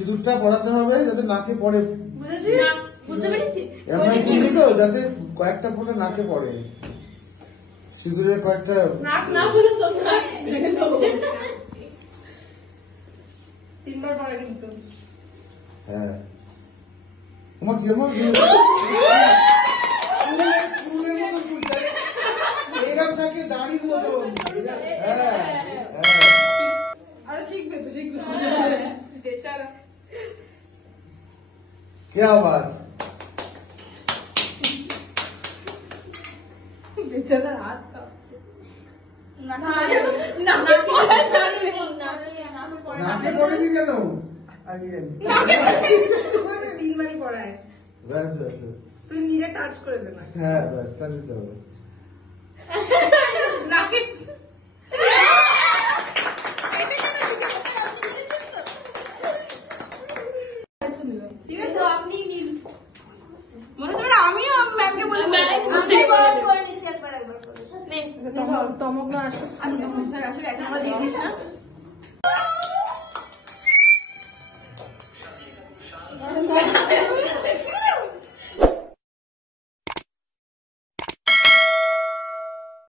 সিঁদুরটা পড়াতে হবে যাতে নাকে পড়ে, বুঝতে পেরেছি যাতে কয়েকটা ফোঁটা নাকে পড়ে, সিঁদুরের কয়েকটা। নাক না বলে তো তিনবার পরে কিন্তু। হ্যাঁ তোমার কি আমার এরকম থাকে দাড়ির মতো। হ্যাঁ আরে শিখবে তো শিখবে। क्या बात, বেচারা হাত কাঁপছে। নাকে পড়েনি কেন? তিনবারই পড়ায়, ব্যাস ব্যাস, তুই নিজে টাচ করে দে না। হ্যাঁ ব্যাস, তাহলে তো হবে। নাকে ঠিক আছে আপনি নিন। মনে হচ্ছে আমিও ম্যামকে বলে নে তমক না আসলে এক নম্বর দিয়ে দিস না।